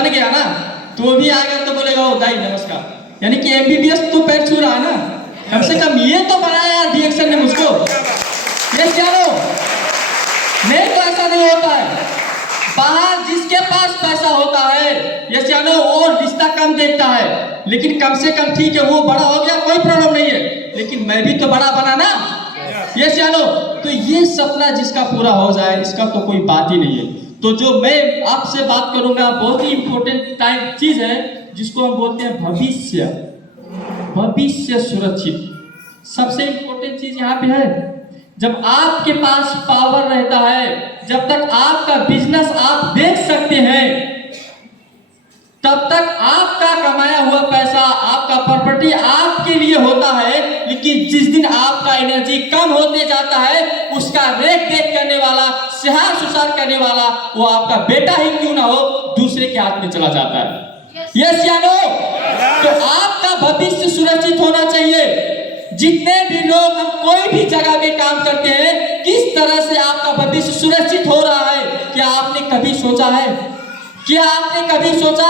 बन गया ना तो भी आएगा तो बोलेगा ओ दाई नमस्कार, यानी कि एमबीबीएस तो पैर छू रहा है ना, कम से कम ये तो बनाया यार डीएक्शन ने मुझको। यस जानो, नहीं तो ऐसा नहीं होता है। बाहर जिसके पास पैसा होता है यस जानो वो रिश्ता कम देखता है, लेकिन कम से कम ठीक है वो बड़ा हो गया कोई प्रॉब्लम नहीं है, लेकिन मैं भी तो बड़ा बना ना। यस जानो, तो ये सपना जिसका पूरा हो जाए इसका तो कोई बात ही नहीं है। तो जो मैं आपसे बात करूंगा बहुत ही इंपॉर्टेंट टाइप चीज है जिसको हम बोलते हैं भविष्य। भविष्य सुरक्षित सबसे इंपॉर्टेंट चीज यहाँ पे है। जब आपके पास पावर रहता है, जब तक आपका बिजनेस आप देख सकते हैं, तब तक आपका कमाया हुआ पैसा, आपका प्रॉपर्टी आपके लिए होता है। लेकिन जिस दिन आपका एनर्जी कम होते जाता है, उसका रेख देख करने वाला, सिहार सुसार करने वाला, वो आपका बेटा ही क्यों ना हो, दूसरे के हाथ में चला जाता है। यस या नो? तो आपका भविष्य सुरक्षित होना चाहिए। जितने भी लोग हम कोई भी जगह में काम करते हैं, किस तरह से आपका भविष्य सुरक्षित हो रहा है, क्या आपने कभी सोचा है? क्या आपने कभी सोचा?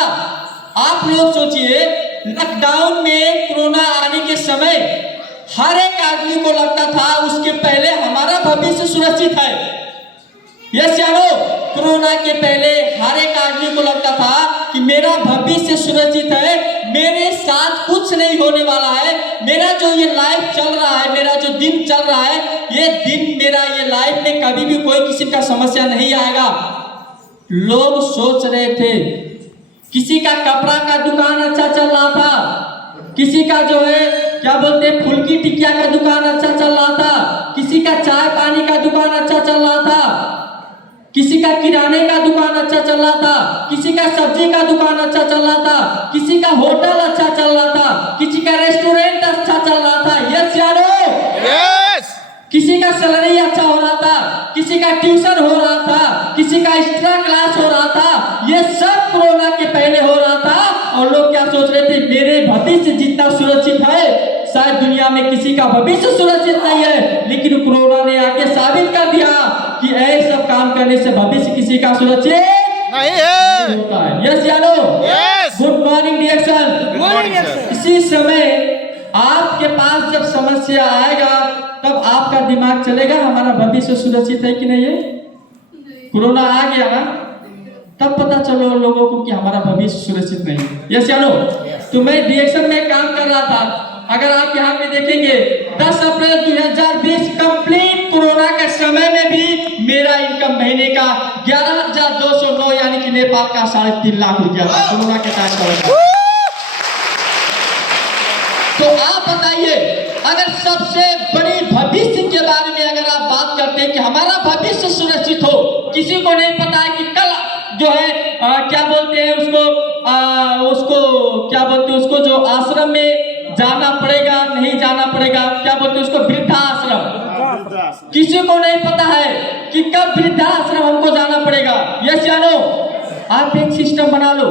आप लोग सोचिए, लॉकडाउन में कोरोना आने के समय हर एक आदमी को लगता था उसके पहले हमारा भविष्य सुरक्षित है। यस या नो? कोरोना के पहले हर एक आदमी को लगता था कि मेरा भविष्य सुरक्षित है, मेरे साथ कुछ नहीं होने वाला है, मेरा जो ये लाइफ चल रहा है, मेरा जो दिन चल रहा है, ये दिन मेरा, ये लाइफ में कभी भी कोई किसी का समस्या नहीं आएगा। लोग सोच रहे थे, किसी का कपड़ा का दुकान अच्छा चल रहा था, किसी का जो है क्या बोलते हैं फुल की टिकिया का दुकान अच्छा चल रहा था, किसी का चाय पानी का दुकान अच्छा चल रहा था, किसी का किराने का दुकान अच्छा चल रहा था, किसी का सब्जी का दुकान अच्छा चल रहा था, किसी का होटल अच्छा चल रहा था, किसी का रेस्टोरेंट अच्छा चल रहा था। यस या नो? यस। किसी का सैलरी अच्छा हो रहा था, किसी का ट्यूशन हो रहा था, किसी का एक्स्ट्रा क्लास हो रहा था। ये सब कोरोना के पहले हो रहा था और लोग क्या सोच रहे थे, मेरे भविष्य जितना सुरक्षित है शायद दुनिया में किसी का भविष्य सुरक्षित नहीं है। लेकिन कोरोना ने आके साबित कर दिया कि ऐसा सब काम करने से भविष्य किसी का सुरक्षित नहीं है। यस या नो? यस। गुड मॉर्निंग डिएक्शन। इसी समय आपके पास जब समस्या आएगा तब आपका दिमाग चलेगा हमारा भविष्य सुरक्षित है कि नहीं है। कोरोना आ गया ना, तब पता चलो लोगों को कि हमारा भविष्य सुरक्षित नहीं है। यस या नो? तो मैं डिएक्शन में काम कर रहा था, अगर आप यहाँ पे देखेंगे 10 अप्रैल 2020 कंप्लीट कोरोना के समय में भी मेरा इनकम महीने का 11,209 यानी कि नेपाल का 3.5 लाख रुपया था कोरोना के टाइम का। तो आप बताइए, अगर सबसे बड़ी भविष्य के बारे में अगर आप बात करते हैं कि हमारा भविष्य सुरक्षित हो, किसी को नहीं पता है कि कल जो है क्या बोलते हैं उसको क्या बोलते हैं उसको जो आश्रम में जाना पड़ेगा नहीं जाना पड़ेगा, क्या बोलते हैं उसको वृद्धाश्रम। किसी को नहीं पता है कि कब वृद्धाश्रम हमको जाना पड़ेगा। यस या नो? आप एक सिस्टम बना लो।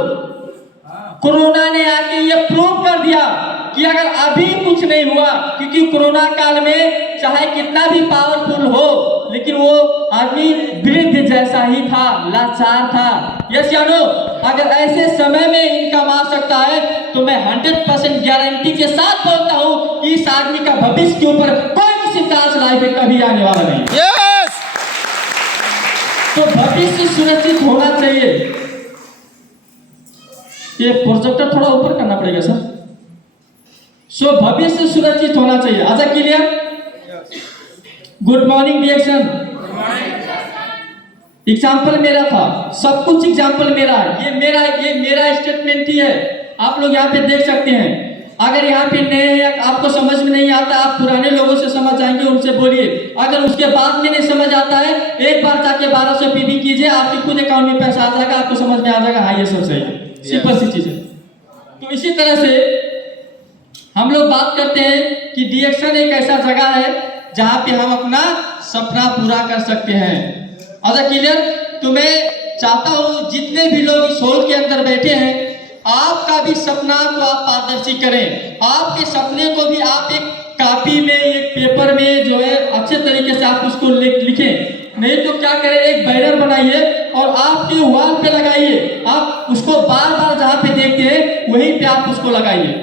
कोरोना ने आके ये प्रूव कर दिया कि अगर अभी कुछ नहीं हुआ, क्योंकि कोरोना काल में चाहे कितना भी पावरफुल हो लेकिन वो आदमी वृद्ध जैसा ही था, लाचार था। यस या नो? अगर ऐसे समय में इनकम आ सकता है तो मैं 100% गारंटी के साथ बोलता हूँ इस आदमी का भविष्य के ऊपर कोई किसी चांस लाइफ में कभी आने वाला नहीं। यस। तो भविष्य सुरक्षित होना चाहिए। ये प्रोजेक्टर थोड़ा ऊपर करना पड़ेगा सर। सो भविष्य सुरक्षित होना चाहिए। अच्छा क्लियर? गुड मॉर्निंग डिएक्शन। एग्जाम्पल मेरा था, सब कुछ एग्जाम्पल मेरा है, ये मेरा स्टेटमेंट ही है। आप लोग यहाँ पे देख सकते हैं। अगर यहाँ पे नए या आपको समझ में नहीं आता, आप पुराने लोगों से समझ जाएंगे, उनसे बोलिए। अगर उसके बाद में नहीं समझ आता है, एक बार जाके 1200 पीबी कीजिए, आपके खुद अकाउंट में पैसा आ जाएगा, आपको समझ में आ जाएगा हाँ ये सब सही है। सिंपल सी चीज है। तो इसी तरह से हम लोग बात करते हैं कि डिएक्शन एक ऐसा जगह है जहां पे हम अपना सपना पूरा कर सकते हैं। अच्छा क्लियर? तो मैं चाहता हूं जितने भी लोग इस हॉल के अंदर बैठे हैं, आपका भी सपना को आप पारदर्शी करें। आपके सपने को भी आप एक कॉपी में, एक पेपर में जो है अच्छे तरीके से आप उसको लिखें। नहीं तो क्या करें, एक बैनर बनाइए और आपके वॉल पे लगाइए। आप उसको बार बार जहां पे देखते हैं वहीं पे आप उसको लगाइए।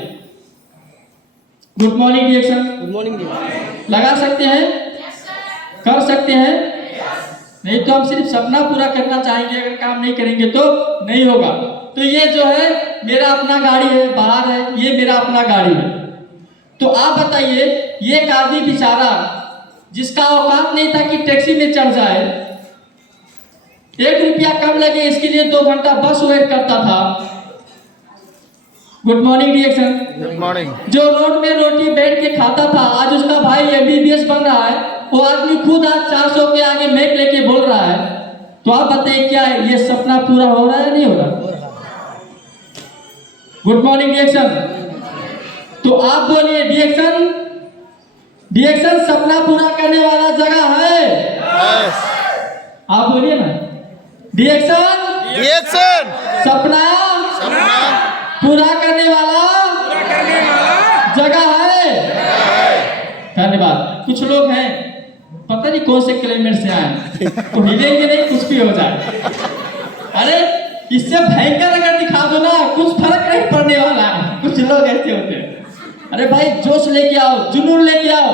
Good morning reaction. Good morning. लगा सकते हैं, कर सकते हैं। नहीं तो हम सिर्फ सपना पूरा करना चाहेंगे, अगर काम नहीं करेंगे तो नहीं होगा। तो ये जो है मेरा अपना गाड़ी है, बाहर है, ये मेरा अपना गाड़ी है। तो आप बताइए, ये एक आदमी बेचारा जिसका औकात नहीं था कि टैक्सी में चढ़ जाए, 1 रुपया कम लगे इसके लिए 2 घंटा बस वेट करता था। Good morning reaction. Good morning. जो रोड में रोटी बैठ के खाता था, आज उसका भाई एमबीबीएस बन रहा है। वो आदमी खुद आज 400 के आगे मैक लेके बोल रहा है। तो आप बताइए, क्या ये सपना पूरा हो रहा है नहीं हो रहा? Good morning reaction. तो आप बोलिए रिएक्शन, रिएक्शन सपना पूरा करने वाला जगह है। आप बोलिए ना, रिएक्शन रिएक्शन सपना पूरा करने वाला जगह है। धन्यवाद। कुछ लोग हैं पता नहीं कौन से क्लाइमेट से आए, तो हिलेंगे नहीं, कुछ भी हो जाए। अरे इससे भयंकर अगर दिखा दो ना, कुछ फर्क नहीं पड़ने वाला। कुछ लोग ऐसे होते हैं, अरे भाई जोश लेके आओ, जुनून लेके आओ।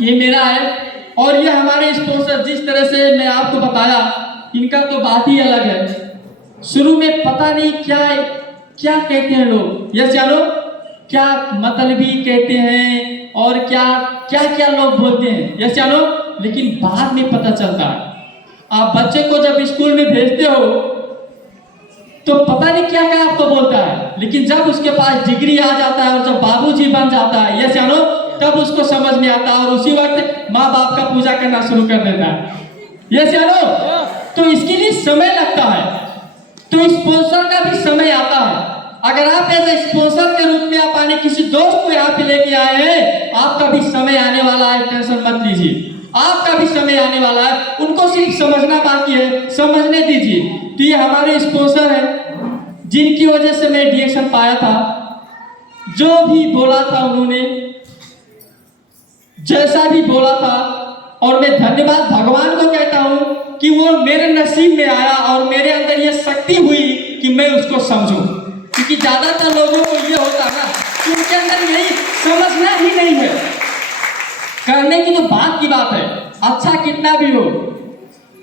ये मेरा है, और ये हमारे स्पॉन्सर, जिस तरह से मैं आपको बताया, इनका तो बात ही अलग है। शुरू में पता नहीं क्या क्या कहते हैं लोग, ये जानो क्या मतलबी कहते हैं और क्या क्या क्या लोग बोलते हैं, ये जानो। लेकिन बाद में पता चलता है। आप बच्चे को जब स्कूल में भेजते हो तो पता नहीं क्या क्या आपको बोलता है, लेकिन जब उसके पास डिग्री आ जाता है और जब बाबूजी बन जाता है, ये जानो, तब उसको समझ में आता है और उसी वक्त माँ बाप का पूजा करना शुरू कर देता है, ये जानो। तो इसके लिए समय लगता है, तो स्पॉन्सर का भी समय आता है। अगर आप ऐसे स्पॉन्सर के रूप में आप आने किसी दोस्त को यहाँ पे लेके आए हैं, आपका भी समय आने वाला है, टेंशन मत लीजिए, आपका भी समय आने वाला है। उनको सिर्फ समझना बाकी है, समझने दीजिए। तो ये हमारे स्पॉन्सर हैं, जिनकी वजह से मैं रिएक्शन पाया था। जो भी बोला था उन्होंने, जैसा भी बोला था, और मैं धन्यवाद भगवान को कहता हूं कि वो मेरे नसीब में आया और मेरे अंदर ये शक्ति हुई कि मैं उसको समझूं। क्योंकि ज्यादातर लोगों को ये होता ना कि उनके अंदर यही समझना ही नहीं है, करने की तो बात की बात है, अच्छा कितना भी हो।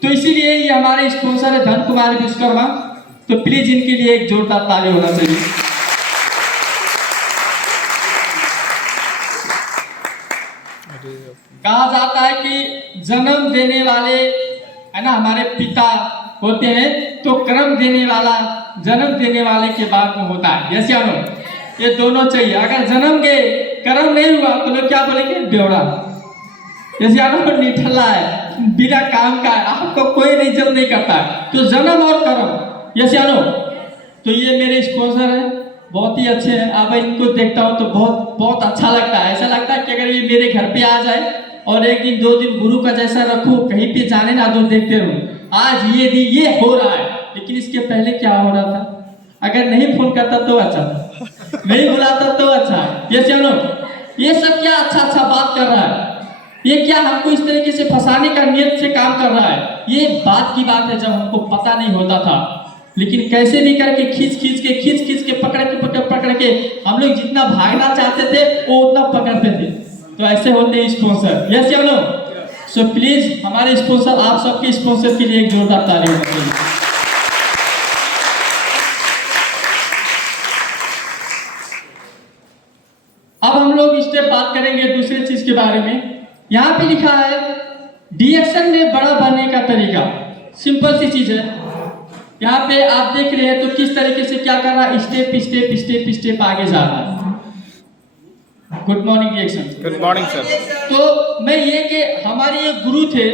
तो इसीलिए ये हमारे स्पॉन्सर है धन कुमार विश्वकर्मा। तो प्लीज इनके लिए एक जोरदार ताली होना चाहिए। कहा जाता है कि जन्म देने वाले है ना हमारे पिता होते हैं, तो कर्म देने वाला जन्म देने वाले के बाद में होता है। जैसे ये दोनों चाहिए। अगर जन्म के कर्म नहीं हुआ तो लोग क्या बोलेंगे, बेवड़ा, जैसे निठल्ला है, बिना काम का है, आपको कोई नहीं इज्जत नहीं करता। तो जन्म और कर्म, जैसे तो ये मेरे स्पॉन्सर है, बहुत ही अच्छे हैं। अब इनको देखता हूँ तो बहुत बहुत अच्छा लगता है। ऐसा लगता है कि अगर ये मेरे घर पे आ जाए और 1 दिन 2 दिन गुरु का जैसा रखूं, कहीं पे जाने ना दो, देखते रहूं। आज ये हो रहा है, लेकिन इसके पहले क्या हो रहा था? अगर नहीं फोन करता तो अच्छा था, नहीं बुलाता तो अच्छा। ये चलो, ये सब क्या अच्छा अच्छा बात कर रहा है, ये क्या हमको इस तरीके से फंसाने का नियत से काम कर रहा है। ये बात की बात है जब हमको पता नहीं होता था, लेकिन कैसे भी करके खींच खींच के पकड़ के हम लोग जितना भागना चाहते थे वो उतना पकड़ते थे। तो ऐसे होते हैं स्पॉन्सर। यस या नो? सो प्लीज हमारे स्पॉन्सर, आप सबके स्पॉन्सर के लिए एक जोरदार ताली होनी चाहिए। अब हम लोग स्टेप बात करेंगे दूसरे चीज के बारे में। यहाँ पे लिखा है डीएक्शन में बड़ा बनने का तरीका। सिंपल सी चीज है। यहाँ पे आप देख रहे हैं तो किस तरीके से क्या कर रहा है, स्टेप आगे जा रहा है। Good morning reaction. Good morning sir. तो मैं ये कि हमारे एक गुरु थे,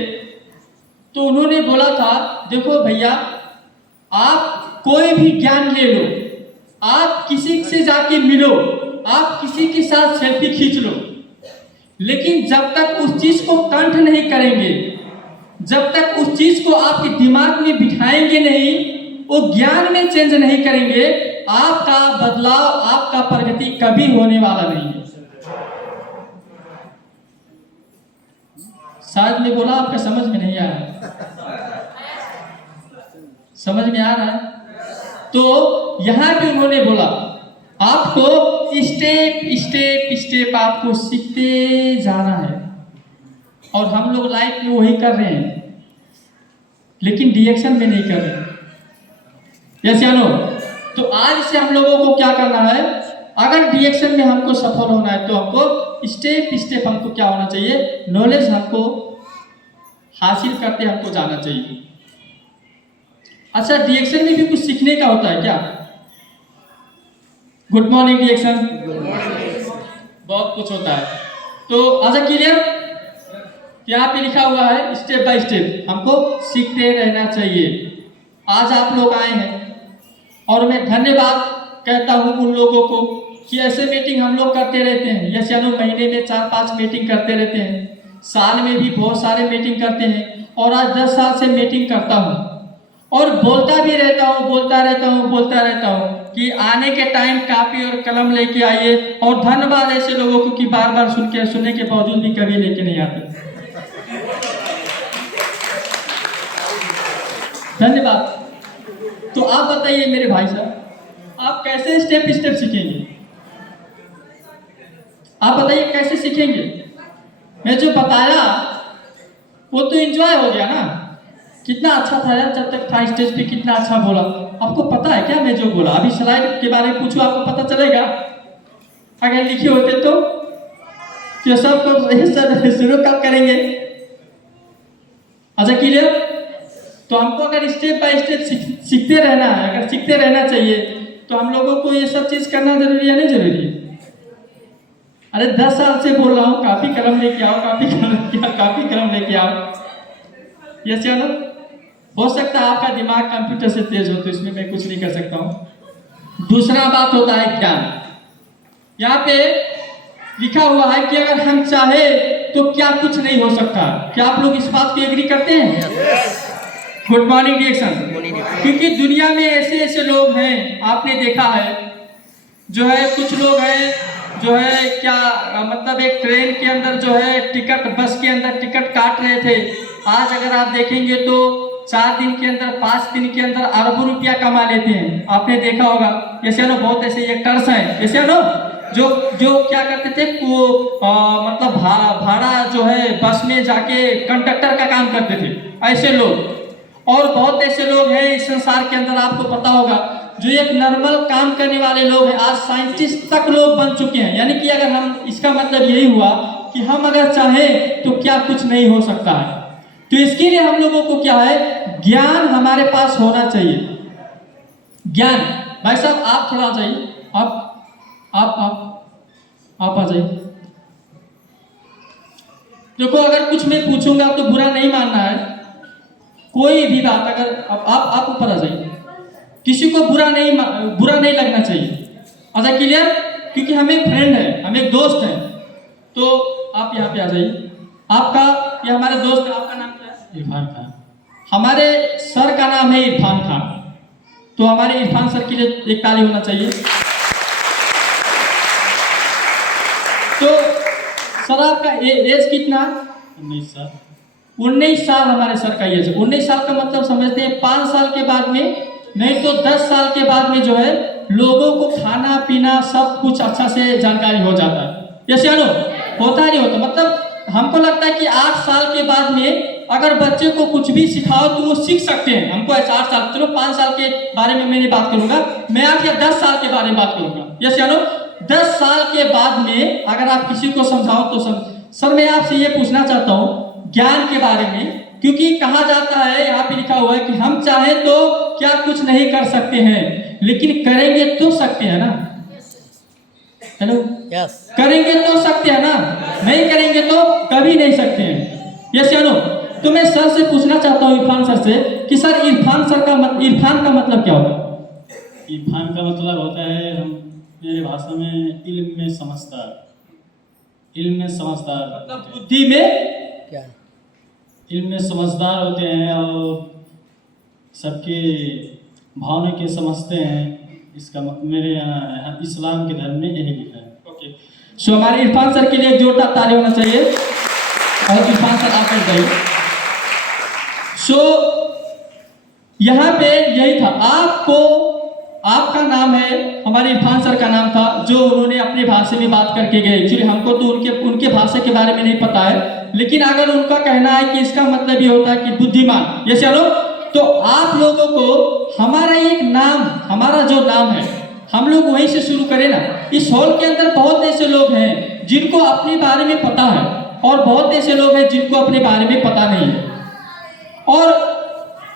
तो उन्होंने बोला था, देखो भैया, आप कोई भी ज्ञान ले लो, आप किसी से जाके मिलो, आप किसी के साथ सेल्फी खींच लो, लेकिन जब तक उस चीज को कंठ नहीं करेंगे, जब तक उस चीज को आपके दिमाग में बिठाएंगे नहीं, वो ज्ञान में चेंज नहीं करेंगे, आपका बदलाव, आपका प्रगति कभी होने वाला नहीं है। शायद मैं बोला आपका समझ में नहीं आ रहा। समझ में आ रहा है? तो यहाँ पे उन्होंने बोला आपको स्टेप स्टेप स्टेप आपको सीखते जाना है, और हम लोग लाइफ में वही कर रहे हैं, लेकिन रिएक्शन में नहीं कर रहे। यस या नो? तो आज से हम लोगों को क्या करना है, अगर रिएक्शन में हमको सफल होना है तो हमको स्टेप स्टेप हमको क्या होना चाहिए, नॉलेज हमको हासिल करते हमको जाना चाहिए। अच्छा, रिएक्शन में भी कुछ सीखने का होता है क्या? Good morning reaction. बहुत कुछ होता है। तो अच्छा क्लियर, यहाँ पे लिखा हुआ है स्टेप बाय स्टेप हमको सीखते रहना चाहिए। आज आप लोग आए हैं और मैं धन्यवाद कहता हूँ उन लोगों को कि ऐसे मीटिंग हम लोग करते रहते हैं। यस या नो? महीने में 4-5 मीटिंग करते रहते हैं, साल में भी बहुत सारे मीटिंग करते हैं, और आज 10 साल से मीटिंग करता हूँ और बोलता भी रहता हूँ कि आने के टाइम कॉपी और कलम लेके आइए। और धन्यवाद ऐसे लोगों को कि बार बार सुनने के बावजूद भी कभी लेके नहीं आते। धन्यवाद। तो आप बताइए मेरे भाई साहब, आप कैसे स्टेप स्टेप सीखेंगे? आप बताइए कैसे सीखेंगे? मैं जो बताया वो तो एंजॉय हो गया ना, कितना अच्छा था यार, जब तक था स्टेज पे कितना अच्छा बोला। आपको पता है क्या मैं जो बोला? अभी स्लाइड के बारे में पूछो, आपको पता चलेगा? अगर लिखे होते तो सब शुरू कब करेंगे? अच्छा क्लियर? तो हमको अगर स्टेप बाय स्टेप सीखते रहना है, अगर सीखते रहना चाहिए, तो हम लोगों को ये सब चीज करना जरूरी है, नहीं जरूरी है? अरे 10 साल से बोल रहा हूँ कॉपी कलम लेके आओ, कॉपी कलम लेके आओ। यस या नो? हो सकता है आपका दिमाग कंप्यूटर से तेज हो, तो इसमें मैं कुछ नहीं कर सकता हूँ। दूसरा बात होता है ज्ञान। यहाँ पे लिखा हुआ है कि अगर हम चाहे तो क्या कुछ नहीं हो सकता। क्या आप लोग इस बात को एग्री करते हैं? Good morning reaction. क्योंकि दुनिया में ऐसे ऐसे लोग हैं, आपने देखा है, जो है कुछ लोग हैं जो है क्या मतलब एक ट्रेन के अंदर जो है टिकट, बस के अंदर टिकट काट रहे थे। आज अगर आप देखेंगे तो 4 दिन के अंदर, 5 दिन के अंदर अरबों रुपया कमा लेते हैं। आपने देखा होगा। ऐसे नो बहुत ऐसे एक्टर्स हैं, ऐसे नो जो क्या करते थे, वो मतलब भाड़ा जो है बस में जाके कंडक्टर का काम करते थे, ऐसे लोग। और बहुत ऐसे लोग हैं इस संसार के अंदर, आपको पता होगा, जो एक नॉर्मल काम करने वाले लोग हैं, आज साइंटिस्ट तक लोग बन चुके हैं। यानी कि अगर हम, इसका मतलब यही हुआ कि हम अगर चाहें तो क्या कुछ नहीं हो सकता है। तो इसके लिए हम लोगों को क्या है, ज्ञान हमारे पास होना चाहिए। ज्ञान। भाई साहब आप थोड़ा आ जाइए, आप आ जाइए। देखो अगर कुछ मैं पूछूंगा तो बुरा नहीं मानना है, कोई भी बात अगर आप ऊपर आ जाइए, किसी को बुरा नहीं लगना चाहिए। अच्छा क्लियर? क्योंकि हम एक फ्रेंड है, हम एक दोस्त हैं। तो आप यहाँ पे आ जाइए। आपका, ये हमारे दोस्त है, आपका नाम क्या है? इरफान खान। हमारे सर का नाम है इरफान खान। तो हमारे इरफान सर के लिए एक ताली होना चाहिए। तो सर आपका एज कितना? 19 साल। 19 साल हमारे सर का एज है। 19 साल का मतलब समझते हैं 5 साल के बाद में, नहीं तो 10 साल के बाद में जो है लोगों को खाना पीना सब कुछ अच्छा से जानकारी हो जाता है। यस या नो? होता नहीं होता? मतलब हमको लगता है कि 8 साल के बाद में अगर बच्चे को कुछ भी सिखाओ तो वो सीख सकते हैं। हमको ऐसा 8 साल, चलो 5 साल के बारे में मैं नहीं बात करूंगा, मैं 8 या 10 साल के बारे में बात करूंगा। यस या नो? 10 साल के बाद में अगर आप किसी को समझाओ तो सर मैं आपसे ये पूछना चाहता हूँ ज्ञान के बारे में, क्योंकि कहा जाता है, यहाँ पे लिखा हुआ है कि हम चाहे तो क्या कुछ नहीं कर सकते हैं, लेकिन करेंगे तो सकते हैं ना। हेलो? यस। करेंगे तो सकते हैं ना, नहीं करेंगे तो कभी नहीं सकते हैं। यस या नो? तो मैं सर से पूछना चाहता हूँ, इरफान सर से, कि सर इरफान का मतलब क्या होता है? इरफान का मतलब होता है, हम मेरे भाषा में, इल्म में समझदार। इल्म में समझदार मतलब बुद्धि में, क्या? इल्म में समझदार होते हैं और सबके भावना के समझते हैं। इसका मेरे यहाँ इस्लाम के धर्म में यही लिखा है। ओके। सो हमारे इरफान सर के लिए एक जोरदार ताली होना चाहिए। और इरफान सर आप बैठ जाइए। सो यहाँ पे यही था। आपका नाम है, हमारे इरफान सर का नाम था, जो उन्होंने अपनी भाषा में बात करके गए। एक्चुअली हमको तो उनके भाषा के बारे में नहीं पता है, लेकिन अगर उनका कहना है कि इसका मतलब ये होता है कि बुद्धिमान, ये चलो, तो आप लोगों को हमारा एक नाम, हमारा जो नाम है, हम लोग वहीं से शुरू करें ना। इस हॉल के अंदर बहुत ऐसे लोग हैं जिनको अपने बारे में पता है, और बहुत ऐसे लोग हैं जिनको अपने बारे में पता नहीं है। और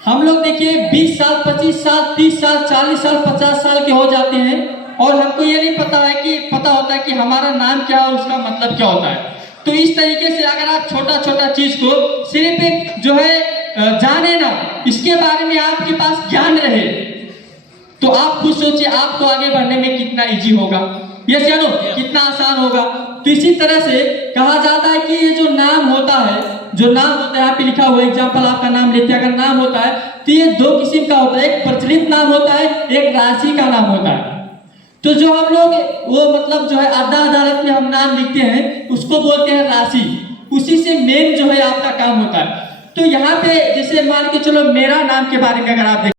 हम लोग देखिए 20 साल, 25 साल, 30 साल, 40 साल, 50 साल के हो जाते हैं, और हमको ये नहीं पता होता है कि हमारा नाम क्या है, उसका मतलब क्या होता है। तो इस तरीके से अगर आप छोटा छोटा चीज को सिर्फ एक जो है जाने ना, इसके बारे में आपके पास ज्ञान रहे, तो आप खुद सोचिए आपको आगे बढ़ने में कितना इजी होगा, ये जानो कितना आसान होगा। तो इसी तरह से कहा जाता है कि ये जो नाम होता है, यहाँ पे लिखा हुआ एग्जाम्पल, आपका नाम लेते हैं, अगर नाम होता है तो ये दो किस्म का होता है, एक प्रचलित नाम होता है, एक राशि का नाम होता है। तो जो हम लोग वो मतलब जो है अदालत में हम नाम लिखते हैं, उसको बोलते हैं राशि, उसी से मेन जो है आपका काम होता है। तो यहाँ पे जैसे मान के चलो मेरा नाम के बारे में अगर आप